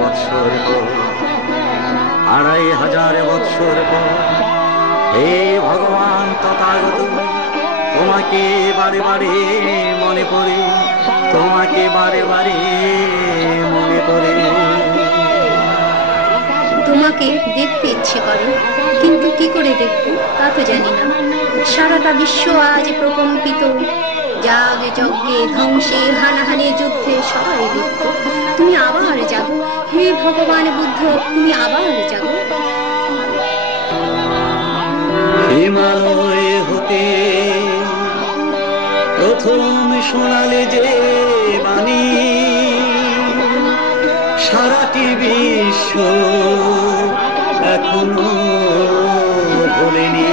বৎসর পর, 2500 বৎসর পর, হে ভগবান তথাগত, তোমাকে বারে বারে মনে পড়ে, তোমাকে বারে বারে মনে পড়ে। তোমাকে দেখতে ইচ্ছে করে, কিন্তু কি করে দেখবো তা তো জানি না। সারাটা বিশ্ব আজ প্রকম্পিত, যাগ যজ্ঞে, ধ্বংসে, হানাহানি, যুদ্ধে সবাই লিপ্ত। তুমি আবার জাগো, হে ভগবান বুদ্ধ, তুমি আবার জাগো। হিমালয় হতে প্রথম শোনালে যে বাণী, সারাটি বিশ্ব এখনো ভোলেনি।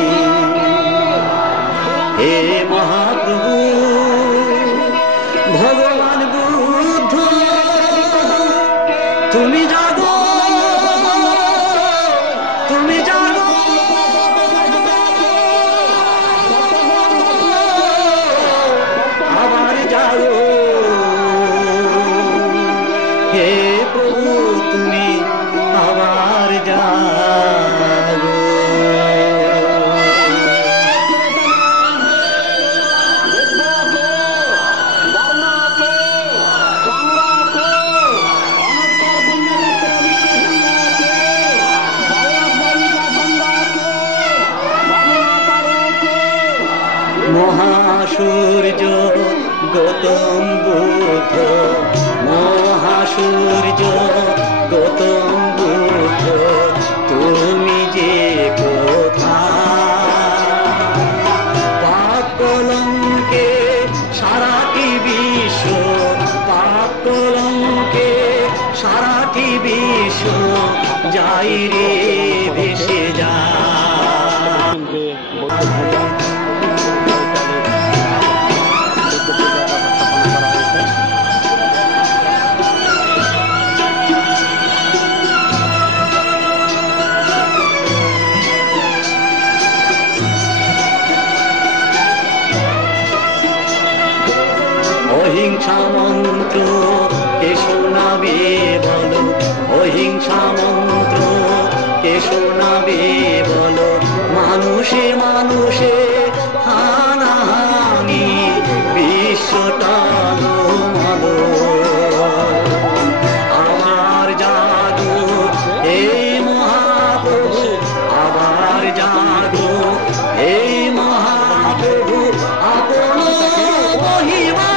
হে মহাপ্রভু ভগবান বুদ্ধ, তুমি জাগো, তুমি জাগো, আবার জাগো। হে প্রভু তুমি আবার জাগো। মহাসূর্য গৌতম বুদ্ধ, মহাসূর্য গৌতম বুদ্ধ, তুমি যে কোথায়? পাপ কলঙ্কে সারাটি বিশ্ব, পাপ কলঙ্কে সারাটি বিশ্ব যাই রে ভেসে যায়। অহিংসা মন্ত্র কে শোনাবে বলো, অহিংসা মন্ত্র কে শোনাবে বলো। মানুষে মানুষে হানাহানি, বিশ্বটা গোমালো। আবার জাগো এই মহাপ্রভু, আবার জাগো এই মহাপ্রভু, আপন মহিমা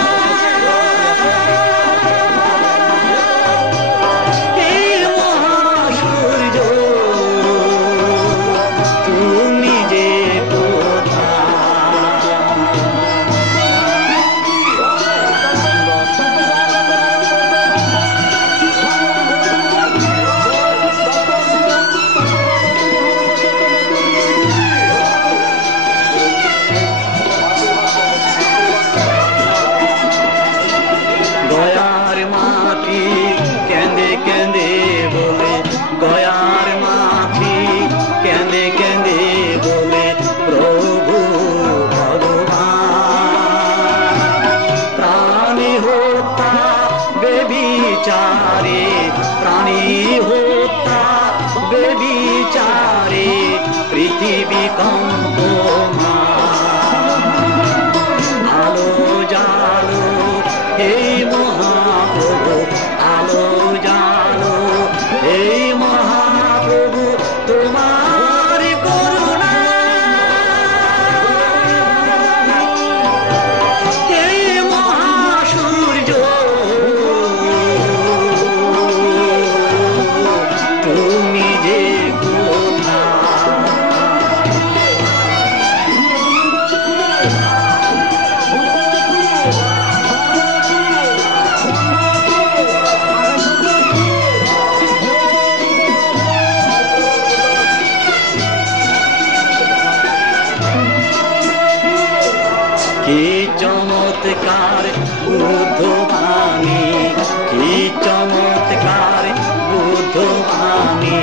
বেবিচারে, প্রাণী হত্যা বেবিচারে, পৃথিবী কম্পমান। আলো জালো হে মহাপ্রভু, আলো জালো হে মহাপ্রভু, তোমার করুণা। হে মহাসূর্য তুমি যে কি চমৎকার বুদ্ধ বাণী, কি চমৎকার বুদ্ধ বাণী,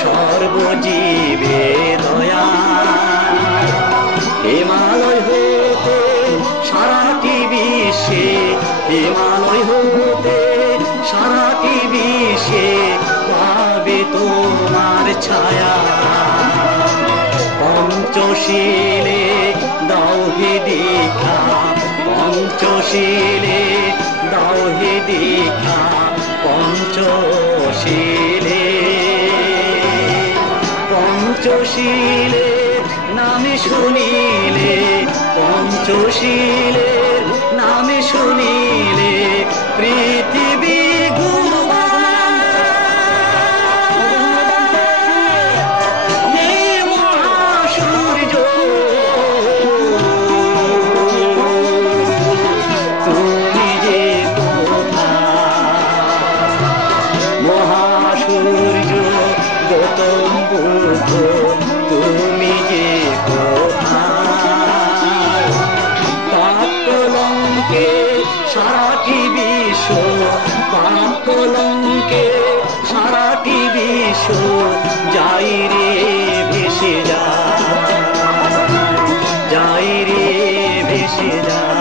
সর্বজীবে দয়া। হিমালয় হতে সারাটি বিশ্বে, হিমালয় হতে সারাটি বিশ্বে ছায়া পঞ্চশীলে দাও হে দীক্ষা পঞ্চশীলে দাও হে দীক্ষা পঞ্চশীলে পঞ্চশীলে নামে শুনিলে পঞ্চশীলে নামে শুনিলে পৃথিবী তুমি যে পাপকলঙ্কে সারাটি বিশ্ব পাপকলঙ্কে সারাটি বিশ্ব যাই রে ভেসে যা যাই রে ভেসে যা